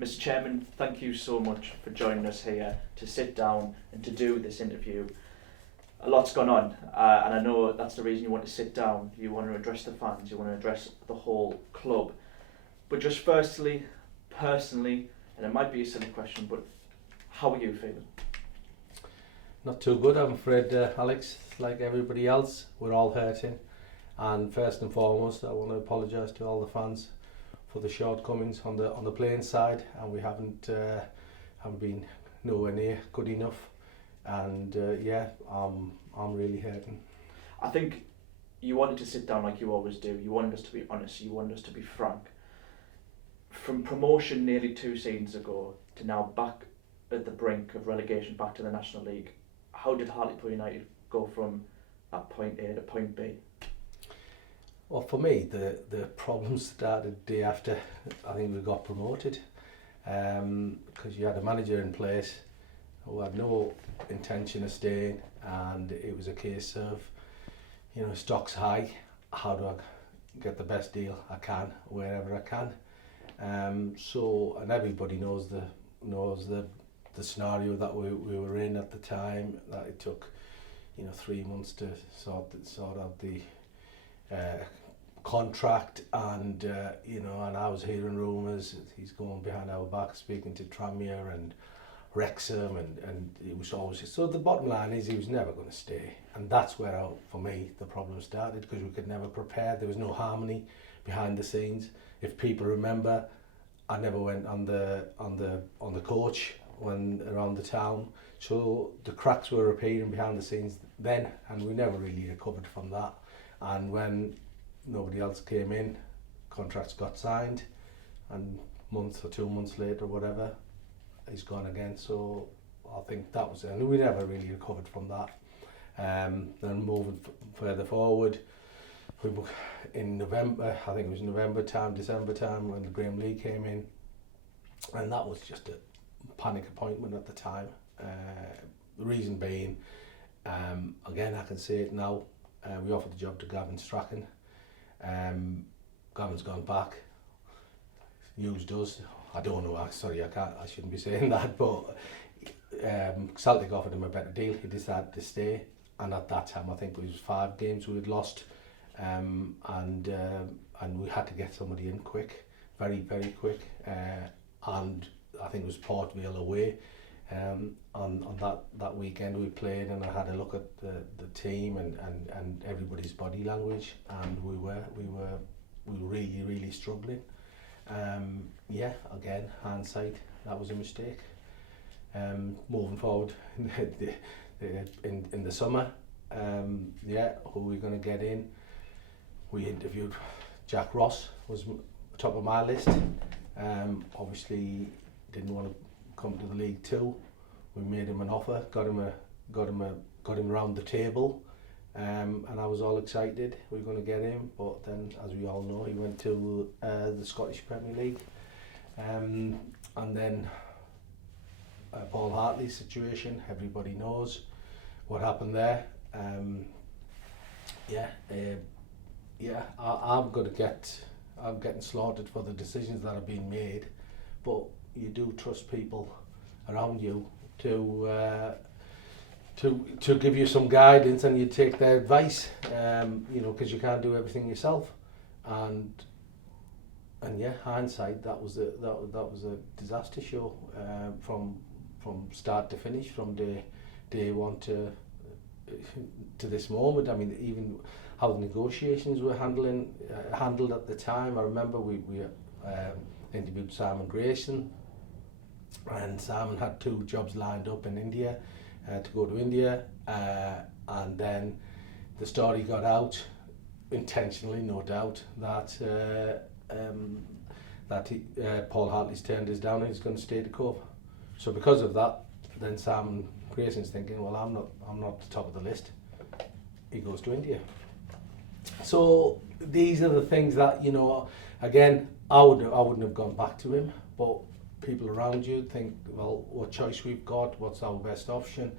Mr. Chairman, thank you so much for joining us here to sit down and to do this interview. A lot's gone on, and I know that's the reason you want to sit down. You want to address the fans, you want to address the whole club. But just firstly, personally, and it might be a silly question, but how are you feeling? Not too good, I'm afraid, Alex. Like everybody else, we're all hurting. And first and foremost, I want to apologise to all the fans for the shortcomings on the playing side, and we haven't been nowhere near good enough. And I'm really hurting. I think you wanted to sit down like you always do. You wanted us to be honest. You wanted us to be frank. From promotion nearly 2 seasons ago to now back at the brink of relegation back to the National League, how did Hartlepool United go from that point A to point B? Well, for me, the problem started day after I think we got promoted, because you had a manager in place who had no intention of staying, and it was a case of, stock's high, how do I get the best deal I can wherever I can. And everybody knows the scenario that we were in at the time, that it took 3 months to sort out the contract, and and I was hearing rumours he's going behind our back speaking to Tranmere and Wrexham, and it was always, so the bottom line is he was never going to stay, and that's where for me the problem started, because we could never prepare. There was no harmony behind the scenes. If people remember, I never went on the coach when around the town, so the cracks were appearing behind the scenes then, and we never really recovered from that. And when nobody else came in, contracts got signed, and a month or 2 months later, whatever, he's gone again. So I think that was it, and we never really recovered from that. Then moving further forward, we in November, I think it was November time, December time, when the Graham League came in, and that was just a panic appointment at the time. The reason being, again, I can say it now, we offered the job to Gavin Strachan. Gavin's gone back, used us. I don't know, I shouldn't be saying that, but Celtic offered him a better deal. He decided to stay, and at that time I think it was 5 games we had lost, and we had to get somebody in quick, very, very quick, and I think it was Port Vale away. On that weekend we played, and I had a look at the team and everybody's body language, and we were really, really struggling. Again, hindsight, that was a mistake. Moving forward in the summer, who we're going to get in, we interviewed Jack Ross, was top of my list. Obviously didn't want to come to the League Two. We made him an offer, got him around the table, and I was all excited we were going to get him. But then, as we all know, he went to the Scottish Premier League, and then Paul Hartley's situation. Everybody knows what happened there. I'm getting slaughtered for the decisions that have been made, but you do trust people around you to give you some guidance, and you take their advice, because you can't do everything yourself. And hindsight, that was a disaster show, from start to finish, from day one to this moment. I mean, even how the negotiations were handled at the time. I remember we interviewed Simon Grayson, and Simon had 2 jobs lined up in India, to go to India, and then the story got out, intentionally no doubt, that Paul Hartley's turned us down and he's going to stay to Cove. So because of that, then Simon Grayson's thinking, well, I'm not the top of the list. He goes to India. So these are the things that, again, I wouldn't have gone back to him, but people around you think, well, what choice we've got, what's our best option,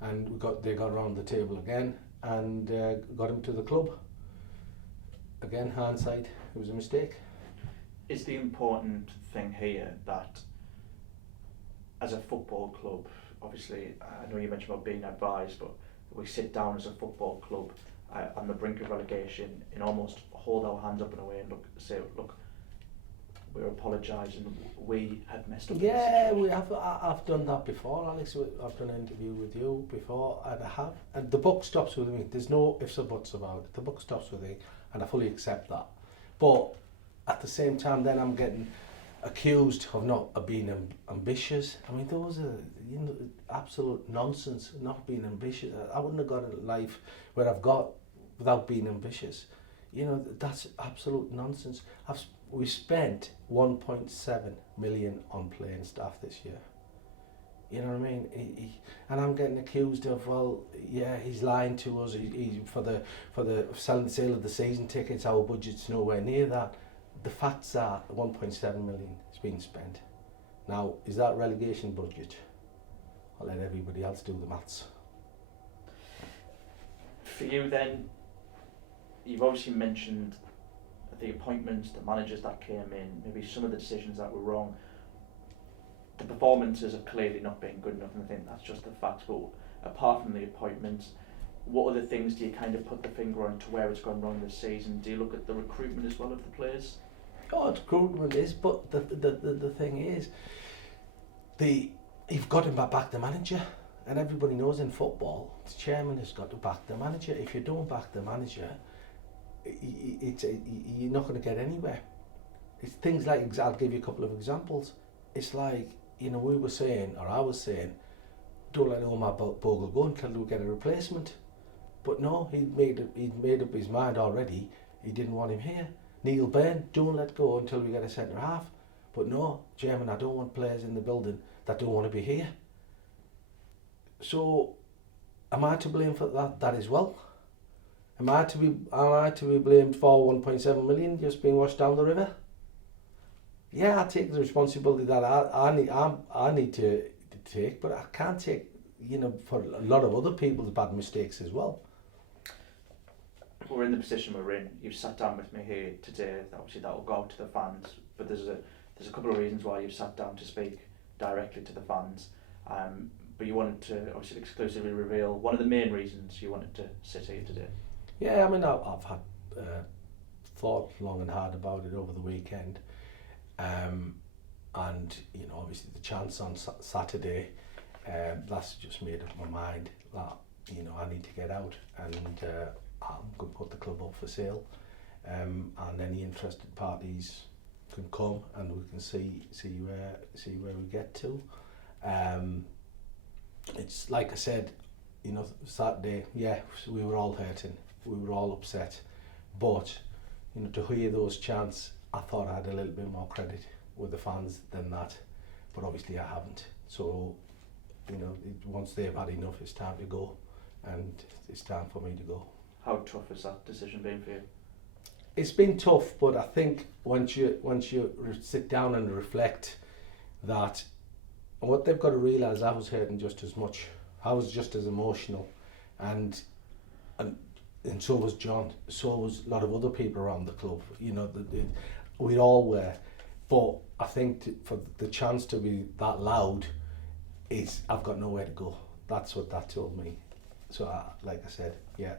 and they got around the table again and got him to the club. Again, hindsight, it was a mistake. Is the important thing here that as a football club, obviously, I know you mentioned about being advised, but we sit down as a football club on the brink of relegation and almost hold our hands up in a way and say, look, we're apologising, we have messed up. Yeah, we have. I've done that before, Alex. I've done an interview with you before, and I have. And the buck stops with me. There's no ifs or buts about it. The buck stops with me, and I fully accept that. But at the same time, then I'm getting accused of not being ambitious. I mean, those are absolute nonsense. Not being ambitious. I wouldn't have got a life where I've got without being ambitious. That's absolute nonsense. We spent 1.7 million on playing staff this year. You know what I mean? And I'm getting accused of, well, yeah, he's lying to us. He for the sale of the season tickets, our budget's nowhere near that. The facts are 1.7 million is being spent. Now, is that relegation budget? I'll let everybody else do the maths. For you then, you've obviously mentioned the appointments, the managers that came in, maybe some of the decisions that were wrong. The performances have clearly not been good enough, and I think that's just the fact. But apart from the appointments, what other things do you kind of put the finger on to where it's gone wrong this season? Do you look at the recruitment as well of the players? Oh, recruitment is, but the thing is, you've got to back the manager, and everybody knows in football, the chairman has got to back the manager. If you don't back the manager, you're not going to get anywhere. It's things like, I'll give you a couple of examples. It's like, we were saying, or I was saying, don't let Omar Bogle go until we get a replacement. But no, he'd made up his mind already. He didn't want him here. Neil Byrne, don't let go until we get a centre half. But no, Chairman, I don't want players in the building that don't want to be here. So, am I to blame for that as well? Am I to be blamed for 1.7 million just being washed down the river? Yeah, I take the responsibility that I need to take, but I can't take, for a lot of other people's bad mistakes as well. We're in the position we're in. You've sat down with me here today. Obviously, that will go out to the fans, but there's a couple of reasons why you've sat down to speak directly to the fans. But you wanted to obviously exclusively reveal one of the main reasons you wanted to sit here today. Yeah, I mean, I've had thought long and hard about it over the weekend, and obviously the chance on Saturday, that's just made up my mind that I need to get out, and I'm going to put the club up for sale, and any interested parties can come and we can see where we get to. It's like I said, Saturday, yeah, we were all hurting. We were all upset, but to hear those chants, I thought I had a little bit more credit with the fans than that, but obviously I haven't. So, once they've had enough, it's time to go, and it's time for me to go. How tough has that decision been for you? It's been tough, but I think once you sit down and reflect that, what they've got to realise, I was hurting just as much. I was just as emotional, and so was John. So was a lot of other people around the club. We all were. But I think for the chance to be that loud, I've got nowhere to go. That's what that told me. So, like I said, yeah,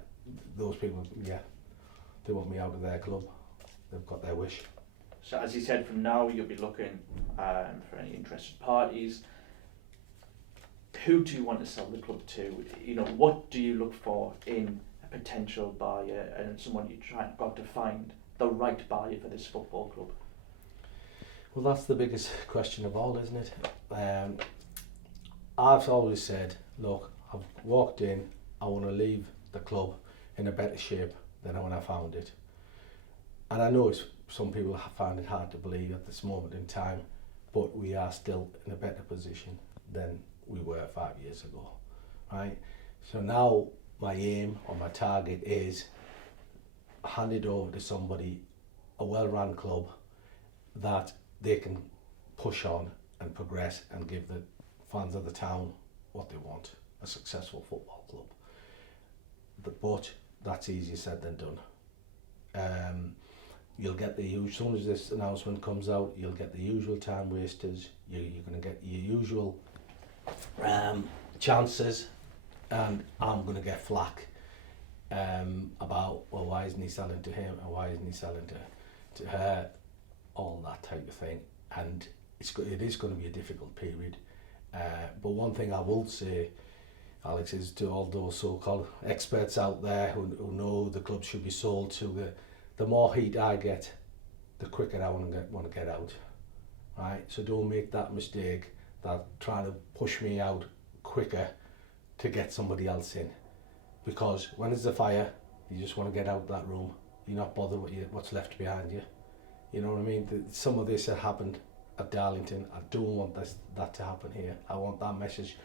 those people, yeah, they want me out of their club. They've got their wish. So, as you said, from now you'll be looking for any interested parties. Who do you want to sell the club to? What do you look for in a potential buyer and someone you're got to find the right buyer for this football club? Well, that's the biggest question of all, isn't it? I've always said, look, I've walked in, I want to leave the club in a better shape than when I found it. And I know some people have found it hard to believe at this moment in time, but we are still in a better position than we were 5 years ago, right? So now my aim or my target is hand it over to somebody, a well-run club, that they can push on and progress and give the fans of the town what they want, a successful football club. But that's easier said than done. You'll get the usual, as soon as this announcement comes out, you'll get the usual time wasters, you're going to get your usual chances, and I'm going to get flack about, well, why isn't he selling to him, and why isn't he selling to her, all that type of thing. And it is going to be a difficult period. But one thing I will say, Alex, is to all those so-called experts out there who know the club should be sold to, the more heat I get, the quicker I want to get out. Right? So don't make that mistake that trying to push me out quicker to get somebody else in. Because when there's a fire, you just want to get out of that room. You're not bothered what's left behind you. You know what I mean? Some of this had happened at Darlington. I don't want that to happen here. I want that message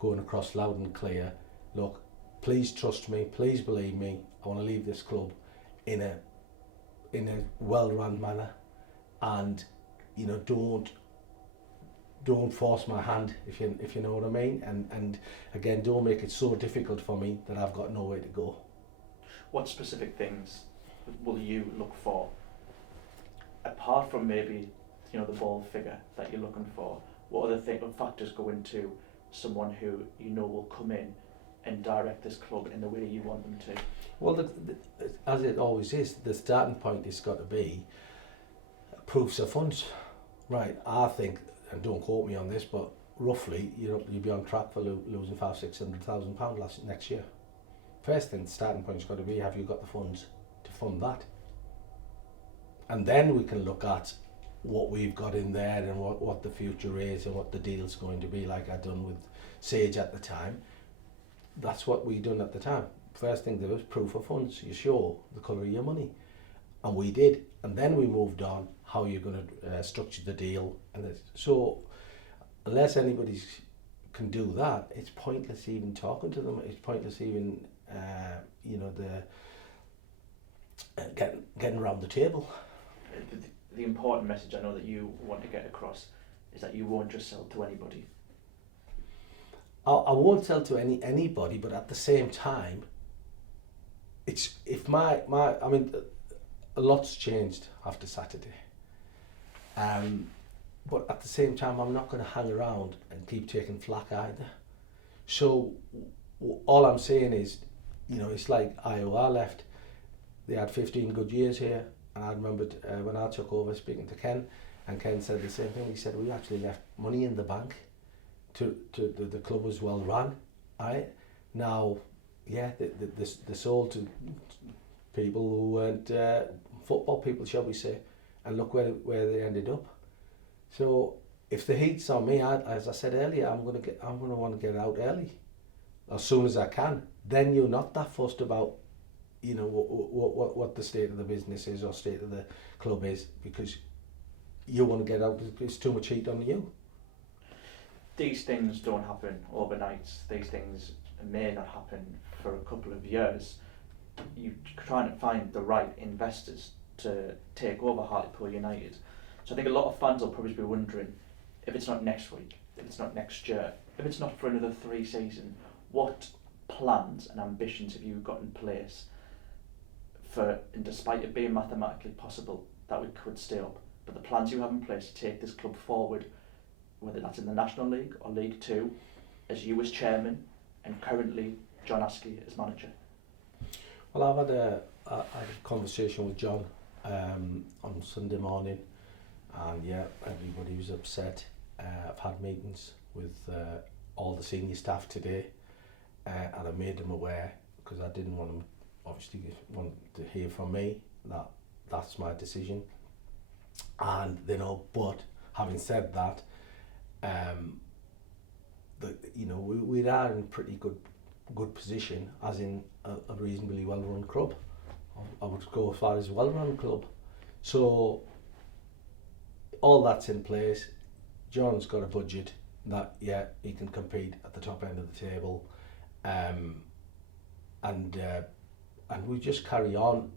going across loud and clear. Look, please trust me. Please believe me. I want to leave this club in a well-run manner, and don't force my hand, if you know what I mean. And again, don't make it so difficult for me that I've got nowhere to go. What specific things will you look for, apart from maybe the ball figure that you're looking for? What other factors go into someone who will come in and direct this club in the way you want them to? Well, as it always is, the starting point has got to be proofs of funds. Right, I think, and don't quote me on this, but roughly you'll be on track for losing £500,000-600,000 next year. First thing, the starting point's got to be, have you got the funds to fund that? And then we can look at what we've got in there and what the future is and what the deal's going to be, like I done with Sage at the time. That's what we done at the time. First thing there was proof of funds. You show the colour of your money. And we did. And then we moved on how you're going to structure the deal. So unless anybody can do that, it's pointless even talking to them. It's pointless even, getting around the table. The important message I know that you want to get across is that you won't just sell to anybody. I won't sell to anybody, but at the same time, it's a lot's changed after Saturday. But at the same time, I'm not going to hang around and keep taking flack either. So all I'm saying is, it's like IOR left. They had 15 good years here, and I remembered when I took over speaking to Ken, and Ken said the same thing. He said, we actually left money in the bank. The club was well run. Right? Now, yeah, they sold to people who weren't football people, shall we say, and look where they ended up. So if the heat's on me, as I said earlier, I'm gonna want to get out early, as soon as I can. Then you're not that fussed about, what the state of the business is or state of the club is, because you want to get out. It's too much heat on you. These things don't happen overnight. These things may not happen for a couple of years. You're trying to find the right investors to take over Hartlepool United. So I think a lot of fans will probably be wondering, if it's not next week, if it's not next year, if it's not for another 3 seasons, what plans and ambitions have you got in place and despite it being mathematically possible that we could stay up, but the plans you have in place to take this club forward, whether that's in the National League or League Two, as you as chairman and currently John Askew as manager? Well, I've had a conversation with John on Sunday morning, and yeah, everybody was upset. I've had meetings with all the senior staff today, and I made them aware, because I didn't want them to hear from me that that's my decision. And but having said that, we are in pretty good position, as in a reasonably well-run club. I would go as far as a well-run club. So all that's in place. John's got a budget that, yeah, he can compete at the top end of the table, and we just carry on,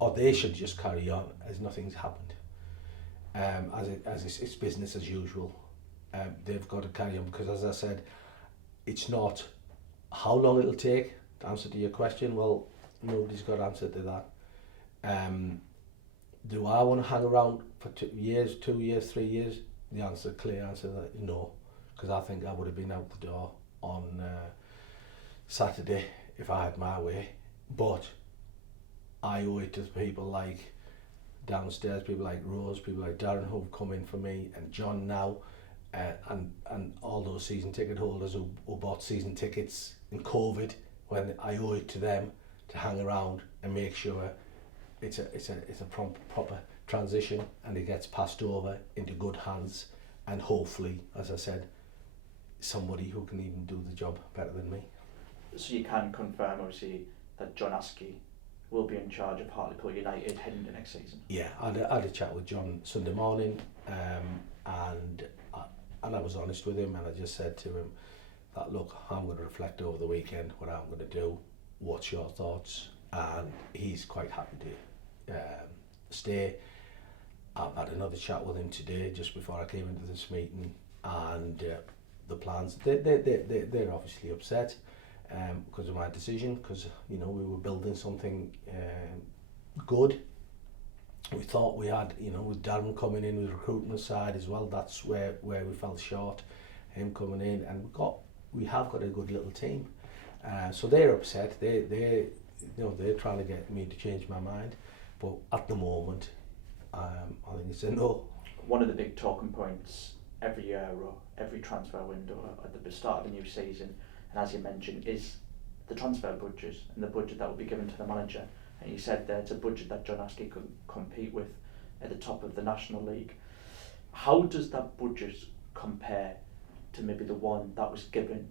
or they should just carry on as nothing's happened, as it's business as usual. They've got to carry on, because, as I said, it's not how long it'll take to answer to your question. Well, nobody's got an answer to that. Do I want to hang around for 2 years, 3 years? The clear answer that no, because I think I would have been out the door on Saturday if I had my way. But I owe it to people like downstairs, people like Rose, people like Darren who've come in for me, and John now, and all those season ticket holders who bought season tickets in COVID, when I owe it to them to hang around and make sure it's a proper transition and it gets passed over into good hands, and hopefully, as I said, somebody who can even do the job better than me. So you can confirm, obviously, that John Askew will be in charge of Hartlepool United heading into next season? Yeah, I had a chat with John Sunday morning, and I was honest with him, and I just said to him that, look, I'm going to reflect over the weekend what I'm going to do. What's your thoughts? And he's quite happy to stay. I've had another chat with him today just before I came into this meeting, and the plans, they're obviously upset because of my decision, because we were building something good. We thought we had, with Darren coming in with the recruitment side as well, that's where we fell short, him coming in, and we have got a good little team. So they're upset. They're trying to get me to change my mind, but at the moment, I think it's a no. One of the big talking points every year or every transfer window at the start of the new season, and as you mentioned, is the transfer budget and the budget that will be given to the manager. And you said there it's a budget that John Askew could compete with at the top of the National League. How does that budget compare to maybe the one that was given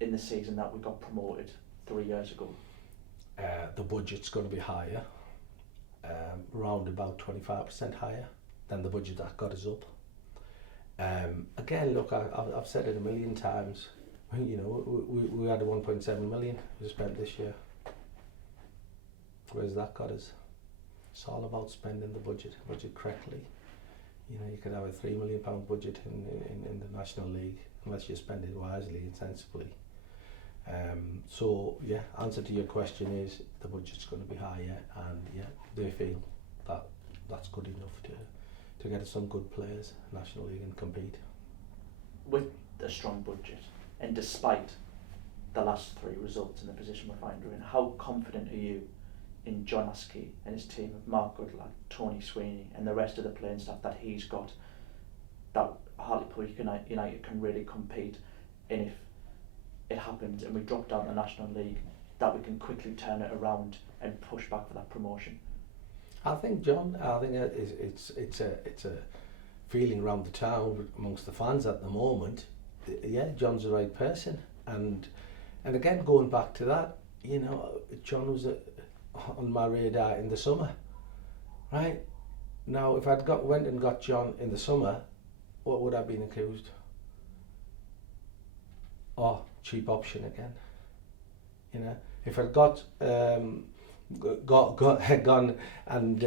in the season that we got promoted 3 years ago? The budget's going to be higher, around about 25% higher than the budget that got us up. Again, look, I've said it a million times. We had a 1.7 million we spent this year. Where's that got us? It's all about spending the budget correctly. You could have a £3 million budget in the National League unless you spend it wisely and sensibly. So yeah, answer to your question is the budget's going to be higher, and yeah, they feel that that's good enough to get us some good players, National League, and compete. With a strong budget, and despite the last three results in the position we're finding in, how confident are you in John Askew and his team of Mark Goodlad, Tony Sweeney, and the rest of the playing staff that he's got, that Hartlepool United can really compete, and if it happens and we drop down the National League, that we can quickly turn it around and push back for that promotion? I think, John, it's a feeling around the town amongst the fans at the moment. Yeah, John's the right person, and again, going back to that, John was on my radar in the summer, right? Now, if I'd went and got John in the summer, what would I have been accused? Oh, cheap option again. If I'd gone and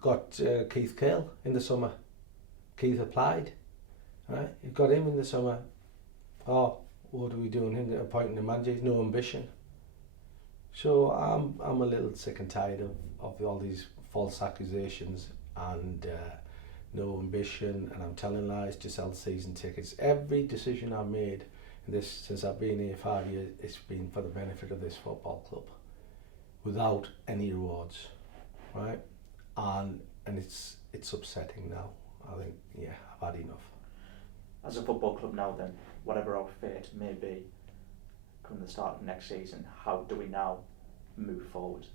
got Keith Cale in the summer, Keith applied, right? You got him in the summer. Oh, what are we doing? Him appointing a manager, no ambition. So I'm a little sick and tired of all these false accusations and no ambition, and I'm telling lies to sell season tickets. Every decision I've made since I've been here 5 years, it's been for the benefit of this football club, without any rewards, right? And it's upsetting now. I think, yeah, I've had enough. As a football club now then, whatever our fate may be come the start of next season, how do we now move forward?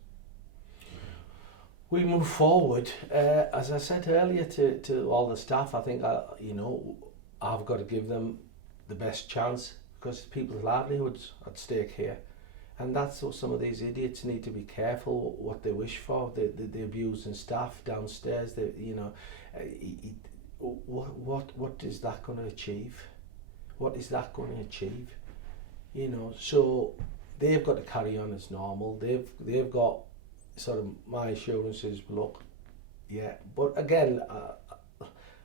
We move forward, as I said earlier to all the staff, I think, I've got to give them the best chance, because people's livelihoods at stake here. And that's what some of these idiots need to be careful what they wish for. The abusing staff downstairs. What is that going to achieve? What is that going to achieve? So they've got to carry on as normal. They've got sort of my assurances. Look, yeah. But again,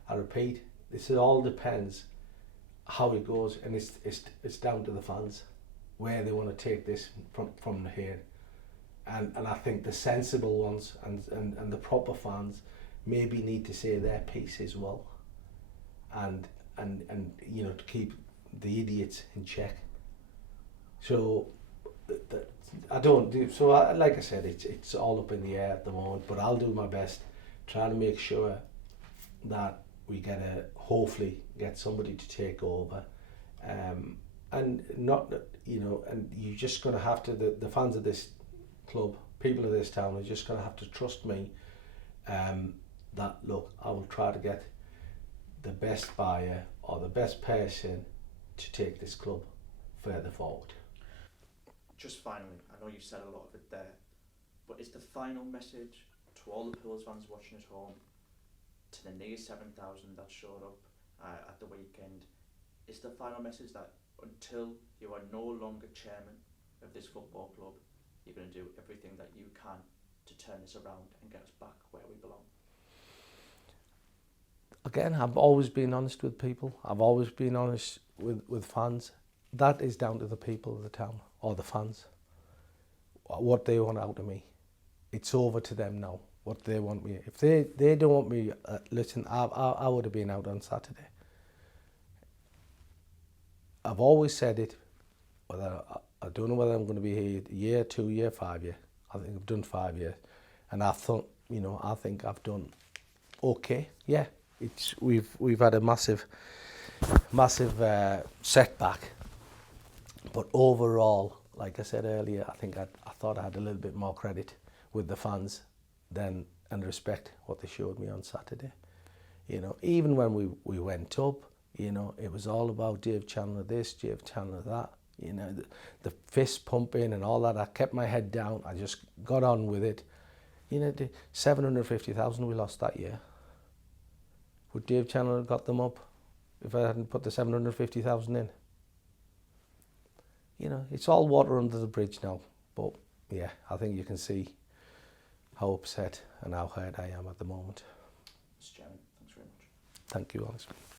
I repeat, this all depends how it goes, and it's down to the fans where they want to take this from here, and I think the sensible ones and the proper fans maybe need to say their piece as well, and to keep the idiots in check. So I don't do so. Like I said, it's all up in the air at the moment. But I'll do my best, trying to make sure that we hopefully get somebody to take over, and not and you're just gonna have to the fans of this club, people of this town, are just gonna have to trust me. That look, I will try to get the best buyer or the best person to take this club further forward. Just finally, I know you said a lot of it there, but is the final message to all the Pools fans watching at home, to the near 7,000 that showed up at the weekend, is the final message that until you are no longer chairman of this football club, you're going to do everything that you can to turn this around and get us back where we belong? Again, I've always been honest with people. I've always been honest with fans. That is down to the people of the town, or the fans. What they want out of me. It's over to them now, what they want me. If they don't want me, listen, I would have been out on Saturday. I've always said it, whether I don't know whether I'm going to be here a year, 2 year, 5 year. I think I've done 5 years. And I thought, I think I've done okay. Yeah, we've had a massive setback. But overall, like I said earlier, I think I thought I had a little bit more credit with the fans and respect what they showed me on Saturday. Even when we went up, it was all about Dave Chandler this, Dave Chandler that. The fist pumping and all that. I kept my head down. I just got on with it. The 750,000 we lost that year. Would Dave Chandler have got them up if I hadn't put the 750,000 in? It's all water under the bridge now. But yeah, I think you can see how upset and how hurt I am at the moment. Mr. Chairman, thanks very much. Thank you, Alex.